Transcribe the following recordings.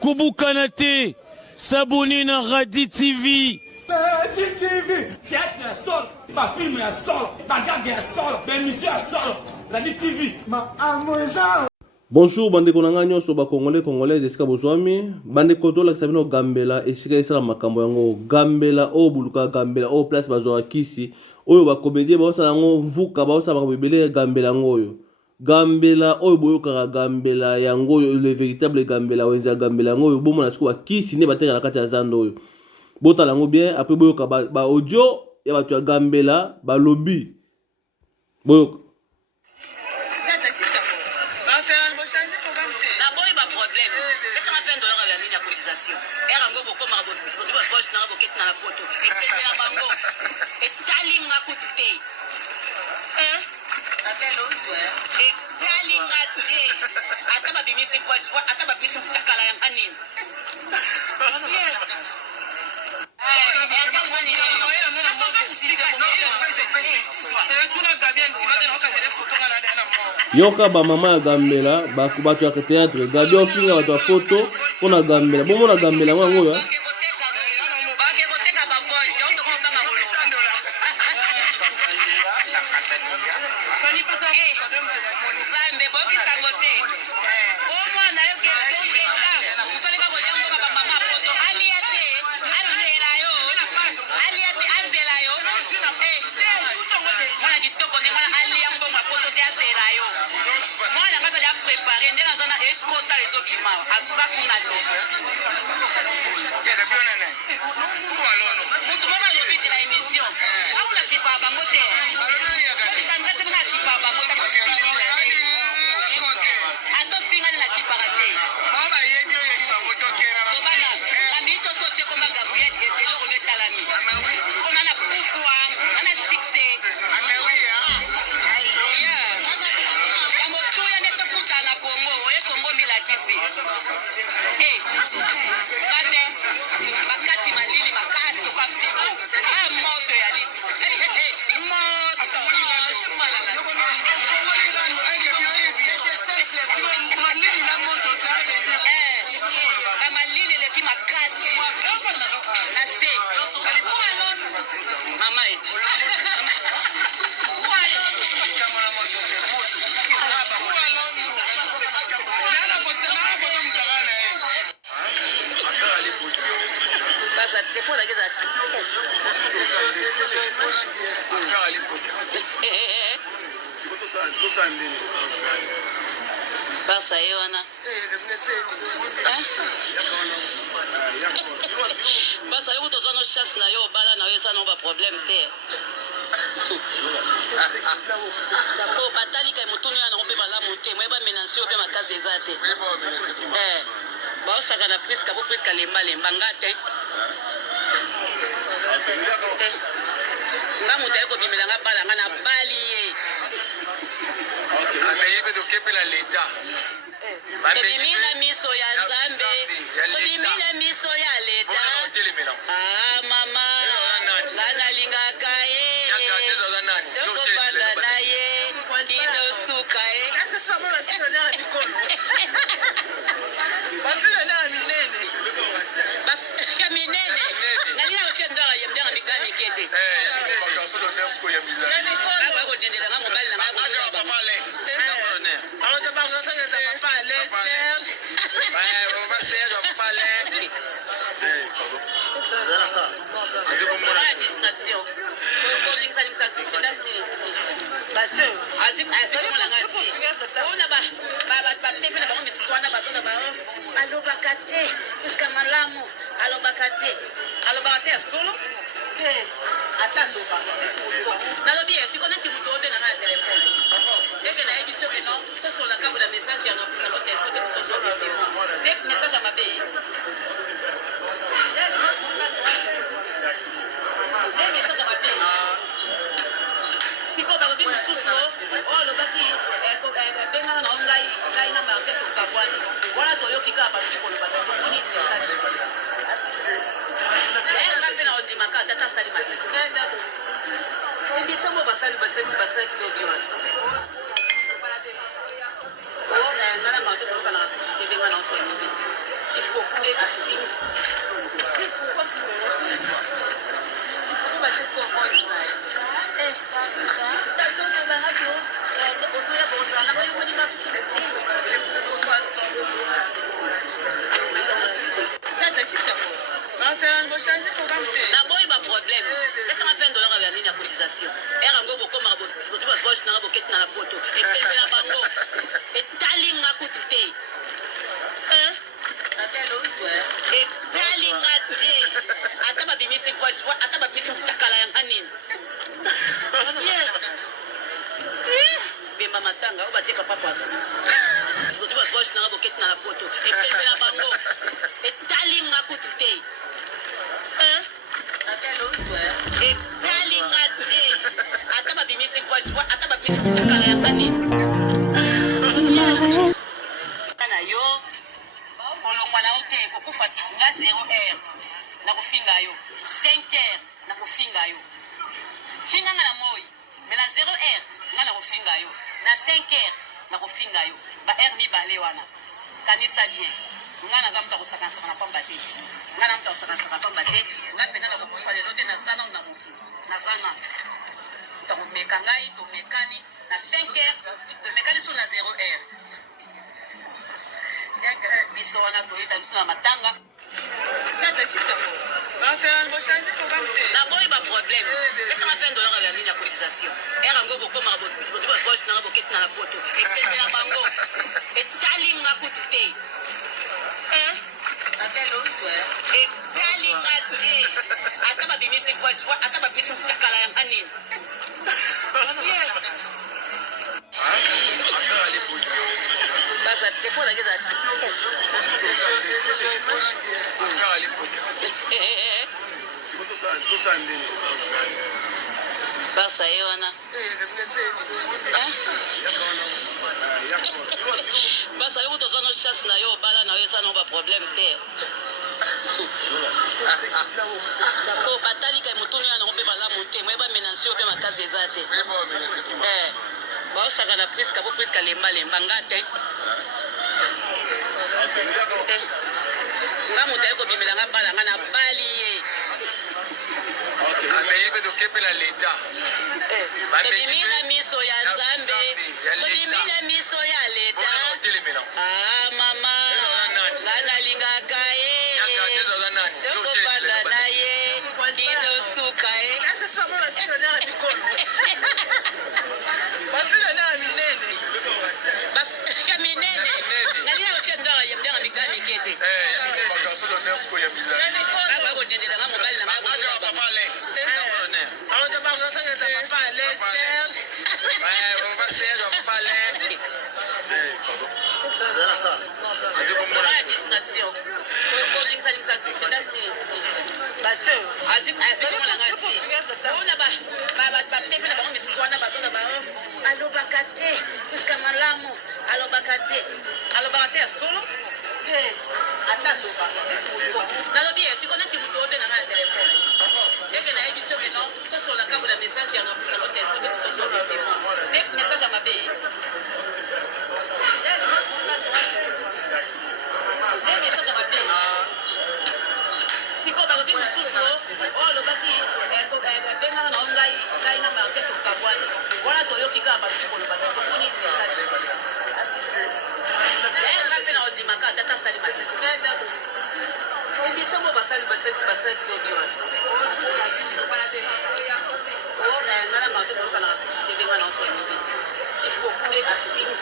Kubu Kanate, s'abonner na Radi TV. Radi TV. Théâtre ya solo, ba film ya solo, ba gag ya solo, ba émission ya solo. Radi TV. Ma amoza. Bonjour bande konanga nyonso ba congolais congolaises esika bozwami bande kotola kisabino gambela esika esala makambo yango gambela o buluka gambela o place bazwa kisi oyo ba comédien ba osala ngo vuka ba osala ba bibele gambela ngoyo gambela oyo boyoka gambela yango le véritable gambela wenza gambela ngoyo bomo na siko kisi ne bateka na kati ya zando oyo botala ngo bien après boyoka ba audio ya batu ya gambela ba lobby boyoka yoka ba mama ya gambela ba kubatu ya théâtre gabi ofinga bato ya photo pona gambela bomo na gambela ngo ya Basa yewana basa yo to zona chasse na yo bala na yo ça non pas problème te ko batali kai mutunu yana ngombe bala monte mo ba menansi yo pe makazi ezate ba osaka na priska po priska lemba ngate ngamuta yako bimela ngabala ngana bali ye ameibe dokepela leta bimina miso ya Nzambe bimina miso ya leta mama ngana lingaka ye toko panda na ye kino suka ye ya minene nalina uchendara ya mdanga mikani kete Il faut couler à film. Naboyi ba problème. Laisse-moi faire $1 à la cotisation. Erango boko mabo, boti ba gauche na boket na la poto. Et pembela bango. Et talinga kutute. Et talinga te. Ata ba bimisi voice, ata ba bimisi mutakala ya hanini. Bemba matanga o batie papa poisa. Boti ba gauche na boket na la poto. Et pembela bango. Et talinga kutute. Et talinga te. Ata ba bimisi voice, ata ba bimisi mutakala ya hanini. Kana yo olongwa na ote kokufa nga 0h na kufinga yo 5h na kufinga yo finga nga na moi mais na 0h nga na kufinga yo na 5h na kufinga yo ba r mibale wana kanisa bien nga na zamuta kusaka na pamba te nga na muta kusaka na pamba te nga pena na kukufa lelo te na zana na muki na zana takumeka ngai to mekani na 5h to mekani so na 0h biso wana toyeta biso na matanga naboyi ba problème laisse-moi faire $1 à la cotisation erango bokoma boti ba gauche na boket na la poto epembela bango etalinga kutute etalinga te ata babimisi voice ata babimisi mutakala ya hanini basa tepo la geza basa yewana basa yo to zono chasse na yo bala na yo sana ba problème te ko batali kai mutuni ana ombe bala monte mo ba menancio pe makasi ezate baosaka na priska po priska lemba ngate nga moto aye kobimela nga mbala nga na bali ye ameyebe tokepela leta ebimina miso ya nzambe obimina miso ya leta mama nga nalingaka ye tokopanda na ye inosuka ye ya minene nalina bachendaka yamdanga mikane kete bakotendela nga mobali na distraction batepe na bango misusu wana bazonga bao alobaka te puiska malamu alobaka te ya solo ata nalobi esiko neti moto obenga nga ya telefone ndenge nayebi soki no tosola kambo na message yanga puisango telefone tosolesemo te message ya mabe message ya mabe siko balobi mosusu oyo alobaki ebengaka na ngai na market okabwani wana toyoki kaka balobi koloba te tomoni message nga mpe na odimaka ata tasali mate ebiso mo basali lobi wana ngana market okanaka ebenga na osoyini il faut couler à film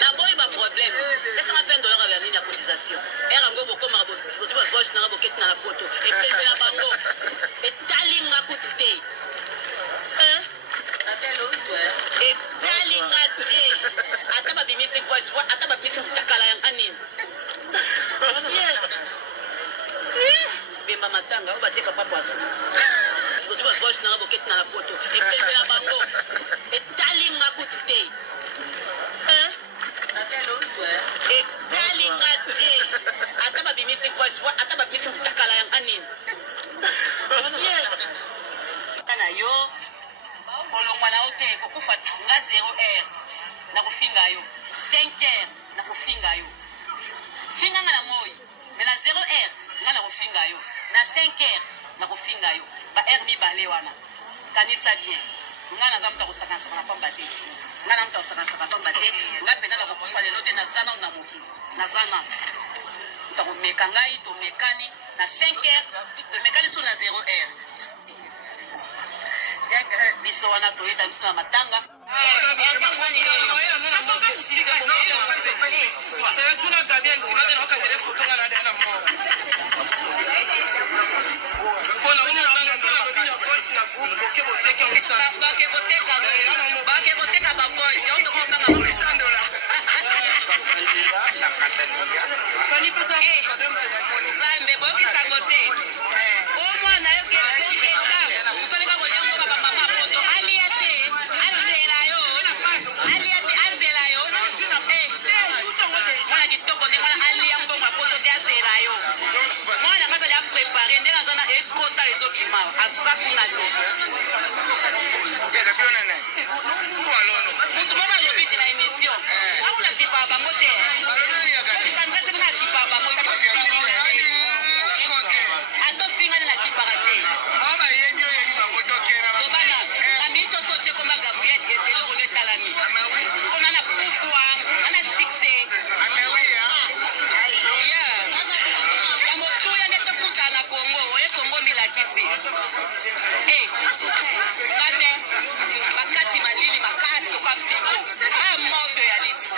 naboyi ba problème laisse-moi faire $1 à la cotisation erango bokoma boti ba gauche na boket na la poto epembela bango etalinga kutute etalinga te ata babimisi voice ata babimisi mutakala ya hanini bemba matanga o batie papa poisa boti ba gauche na boket na la poto epembela bango etalinga kutute etalinga te ata babimisi voice ata babimisi mutakala yanga nini na yo kolongwa na yo te kokufa nga 0h na kofinga yo 5h na kofinga yo finga nga na moi me na 0h nga na kofinga yo na 5h na kofinga yo ba r mibale wana kanisa bien nga naza mutu akosakansaka na pamba te nga na mutu akosakansaka na pamba te nga mpena na kokufa lelo te naza nano na mokili naza nano mutu akomeka ngai tomekani na 5h tomekani so na 0h biso wana toyeta biso na matanga bakekoteka baboys zambe bokisango te omwana yo usoleka kolengoka bamama poto alia te azela yo mwana kitoko nde mwana alia mbongo poto te azela yo mwana bazali aprepare nde naza na ekota ezokima aza kuna te mutu moko alobi te na émission akuna tipa bango te kangasemi na tipa bango atofingani na tipaka te obana na micho so chekoma gabriel eloko nde esalami mpona na pufwa ana succès ya motuya nde tokuta na congo oye congo milakisi ngate bakati malili makasi tokwa frigo a moto ya liti